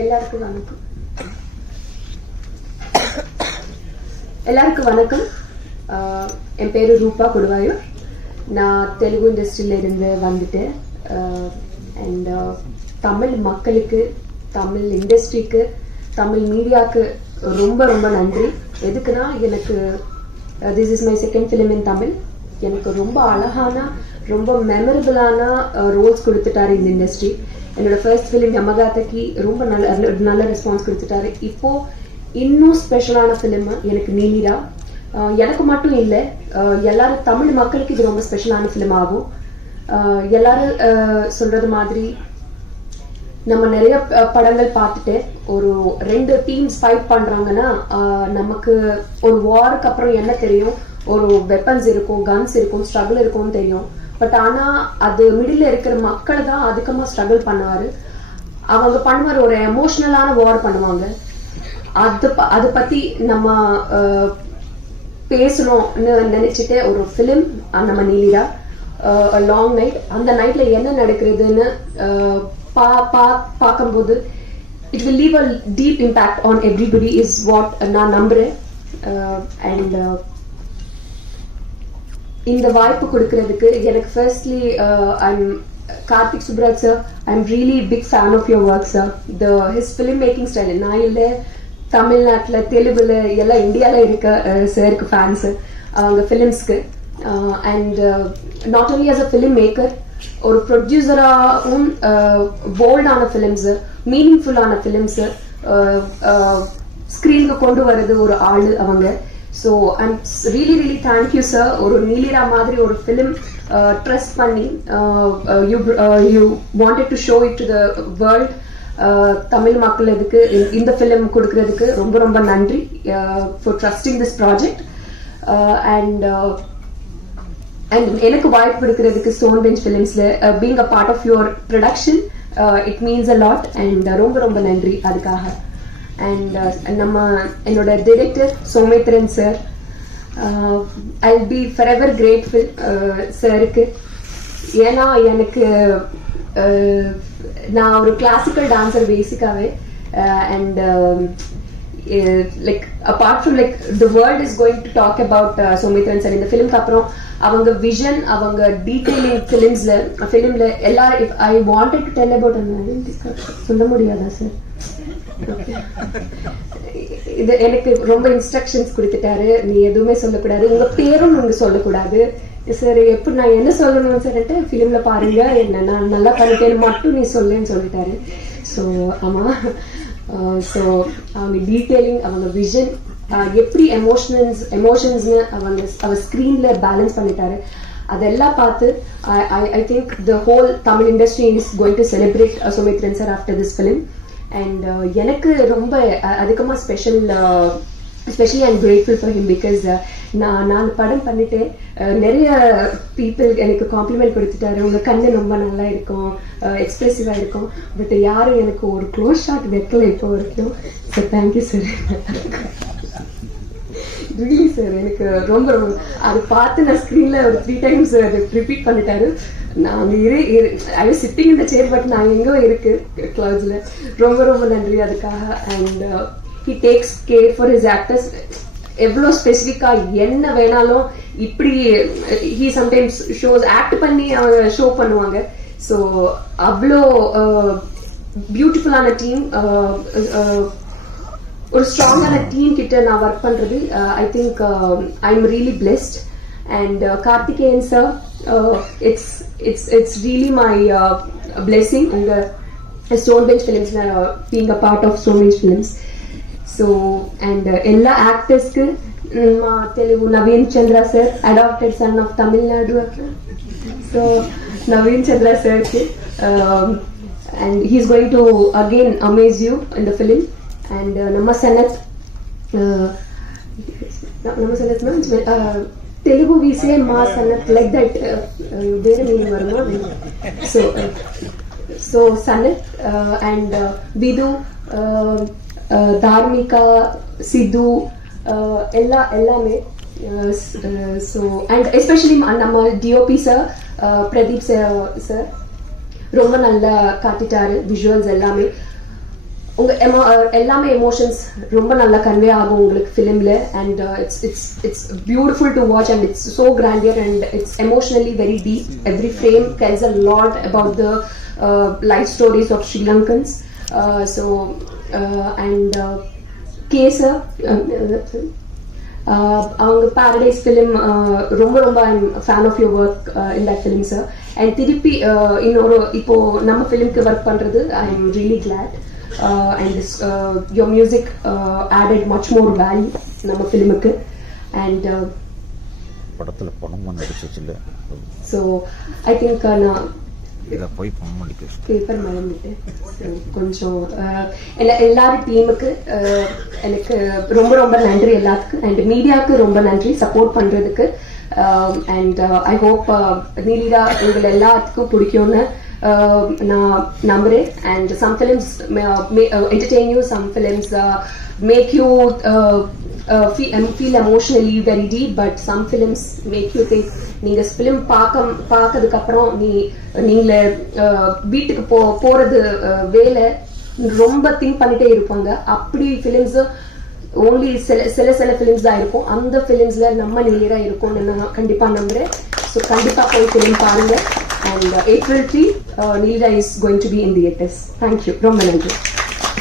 எல்லாருக்கும் வணக்கம். என் பேரு ரூபா கொடுவாயூர். நான் தெலுங்கு இண்டஸ்ட்ரியில இருந்து வந்துட்டேன். அண்ட் தமிழ் மக்களுக்கு, தமிழ் இண்டஸ்ட்ரிக்கு, தமிழ் மீடியாவுக்கு ரொம்ப ரொம்ப நன்றி. எதுக்குன்னா, எனக்கு this is my second film in Tamil. எனக்கு ரொம்ப அழகான, ரொம்ப மெமரபிளான ரோல்ஸ் கொடுத்துட்டாரு இந்த இண்டஸ்ட்ரி. என்னோட ஃபர்ஸ்ட் ஃபிலிம் யமகாதக்கு ரொம்ப நல்ல ரெஸ்பான்ஸ் கொடுத்துட்டாரு. இப்போ இன்னும் ஸ்பெஷலான ஃபிலிம் எனக்கு நீலிரா. எனக்கு மட்டும் இல்லை, எல்லாரும் தமிழ் மக்களுக்கு இது ரொம்ப ஸ்பெஷலான ஃபிலிம் ஆகும். எல்லாரும் சொல்றது மாதிரி நம்ம நிறைய படங்கள் பார்த்துட்டு ஒரு ரெண்டு டீம்ஸ் ஃபைட் பண்றாங்கன்னா நமக்கு ஒரு வாருக்கு அப்புறம் என்ன தெரியும், ஒரு வெப்பன்ஸ் இருக்கும், கன்ஸ் இருக்கும், ஸ்ட்ரகிள் இருக்கும்னு தெரியும். பட் ஆனா அது மிடில் இருக்கிற மக்கள் தான் அதிகமா ஸ்ட்ரகிள் பண்ணுவாரு. அவங்க பண்ணுவார், ஒரு எமோஷனலான வார் பண்ணுவாங்க. அதை பத்தி நம்ம பேசணும்னு நினைச்சிட்டு ஒரு ஃபிலிம் நம்ம நீலிரா, லாங் நைட். அந்த நைட்ல என்ன நடக்கிறதுன்னு பார்க்கும்போது it will leave a deep impact on everybody is what நான் நம்புறேன். அண்ட் இந்த வாய்ப்பு கொடுக்கறதுக்கு எனக்கு firstly I'm Karthik Subbaraj sir. I'm really big fan of your work sir. His film making style, நான் இல்லை தமிழ்நாட்டில், தெலுங்குல எல்லாம் இந்தியாவில் இருக்க சாருக்கு ஃபேன்ஸு அவங்க ஃபிலிம்ஸ்க்கு. And not only as a film maker, ஒரு ப்ரொடியூசராகவும் போல்டான ஃபிலிம்ஸு, மீனிங்ஃபுல்லான ஃபிலிம்ஸு ஸ்க்ரீனுக்கு கொண்டு வர்றது ஒரு ஆள் அவங்க. ஸோ ஐம் ரியலி தேங்க்யூ சார். ஒரு நீலிரா மாதிரி ஒரு ஃபிலிம் ட்ரஸ்ட் பண்ணி you wanted to show it to the world. Tamil மக்கள் இதுக்கு இந்த ஃபிலிம் கொடுக்கறதுக்கு ரொம்ப ரொம்ப நன்றி for trusting this project. And எனக்கு வாய்ப்பு கொடுக்கறதுக்கு ஸ்டோன் பெஞ்ச் ஃபிலிம்ஸ்ல being a part of your production, it means a lot. And ரொம்ப ரொம்ப நன்றி அதுக்காக. அண்ட் என்னோட director Somethran sir, I will be forever grateful சாருக்கு. ஏன்னா எனக்கு நான் ஒரு கிளாசிக்கல் டான்சர் பேசிக்காவே. And like apart from like the world is going to talk about Somethran sir. இந்த ஃபிலிம்க்கு அப்புறம் அவங்க விஷன், அவங்க டீட்டெயிலிங் ஃபிலிம்ல எல்லாரும் I wanted to tell about சொல்ல முடியாதா சார்? இது எனக்கு ரொம்ப இன்ஸ்ட்ரக்ஷன்ஸ் கொடுத்துட்டாரு. நீ எதுவுமே சொல்லக்கூடாது, உங்க பேரும் நீங்க சொல்லக்கூடாது சார். எப்படி நான் என்ன சொல்லணும்னு சொல்லிட்டு ஃபிலிம்ல பாருங்க, என்ன நான் நல்லா பண்ணிட்டேன்னு மட்டும் நீ சொல்லுன்னு சொல்லிட்டாரு. ஸோ ஆமா, ஸோ அவங்க டீட்டெயிலிங், அவங்க விஷன், எப்படி எமோஷன்ஸ்னு அவங்க ஸ்க்ரீன்ல பேலன்ஸ் பண்ணிட்டாரு. அதெல்லாம் பார்த்து I think the whole Tamil industry is going to celebrate Somethran sir after this film. And எனக்கு ரொம்ப அதிகமாக specially I'm grateful for him. Because நான் 4 படம் பண்ணிட்டு நிறைய பீப்புள் எனக்கு காம்ப்ளிமெண்ட் கொடுத்துட்டாரு. உங்க கண்ணு ரொம்ப நல்லா இருக்கும், எக்ஸ்பிரசிவாக இருக்கும். பட் யாரும் எனக்கு ஒரு க்ளோஸ் ஷாட் வைக்கல இப்போ வரைக்கும். So thank you sir. Really sir, எனக்கு ரொம்ப ரொம்ப அது பார்த்து நான் ஸ்க்ரீன்ல ஒரு 3 times ரிப்பீட் பண்ணிட்டாரு. நான் ஐ வாஸ் சிட்டிங் இந்த சேர், பட் நான் எங்கோ இருக்கு கிளவுஸ்ல. ரொம்ப ரொம்ப நன்றி அதுக்காக. And he takes care for his actors. எவ்வளோ ஸ்பெசிஃபிக்கா என்ன வேணாலும் இப்படி ஹி சம்டைம்ஸ் ஷோஸ் ஆக்ட் பண்ணி அவங்க ஷோ பண்ணுவாங்க. ஸோ அவ்வளோ பியூட்டிஃபுல்லான டீம், ஒரு ஸ்ட்ராங்கான டீம் கிட்ட நான் ஒர்க் பண்றது. I think I am really blessed. And Karthikeyan sir, it's really my blessing and the Stone Bench Films being a part of Stone Bench Films. So and ella actors ku Telugu Naveen Chandra sir, adopted son of Tamil Nadu. So Naveen Chandra sir ku and he's going to again amaze you in the film. And Nama Sanath Telugu we say Ma Sanath, like that there meaning varma. So Sanath and Vidu, Dharmika, Sidhu, ellame. So and especially நம்ம DOP sir, Pradeep sir ரொம்ப நல்லா காட்டிட்டாரு. Visuals எல்லாமே எல்லாமே emotions ரொம்ப நல்லா convey ஆகும் உங்களுக்கு ஃபிலிம்ல and it's beautiful to watch and it's so grandeur and it's emotionally very deep every frame tells a lot about the life stories of Sri Lankans and Kesar அவங்க paradise film ரொம்ப ரொம்ப I am fan of your work in that film sir and திருப்பி இன்னொரு இப்போ நம்ம ஃபிலிம்க்கு work பண்ணுறது I am really glad and your music added much more value நம்ம ஃபிலிமுக்கு அண்ட் படத்தில் பணமாக நடிச்சிச்சுல்ல ஸோ ஐ திங்க் நான் இதை போய் பணம் பேப்பர் மறந்துட்டேன் கொஞ்சம் எல்லாரும் டீமுக்கு எனக்கு ரொம்ப ரொம்ப நன்றி எல்லாத்துக்கும் அண்ட் மீடியாவுக்கு ரொம்ப நன்றி சப்போர்ட் பண்ணுறதுக்கு அண்ட் ஐ ஹோப் நீலிதா உங்களை எல்லாத்துக்கும் பிடிக்கும்னு நான் நம்புறேன் and some films entertain you, some films make you feel emotionally very deep, but some films make you think நீங்க ஃபிலிம் பார்க்கறதுக்கு அப்புறம் நீங்களே வீட்டுக்கு போறது வேலை ரொம்ப திங்க் பண்ணிட்டே இருப்பாங்க. அப்படி ஃபிலிம்ஸ் ஓன்லி சில ஃபிலிம்ஸ் தான் இருக்கும். அந்த ஃபிலிம்ஸ்ல நம்ம நீலா இருக்கும்னு நான் கண்டிப்பா நம்புறேன். ஸோ கண்டிப்பா போய் ஃபிலிம் பாருங்க. And April 3, Neelida is going to be in theatres. Thank you. ரொம்ப நன்றி.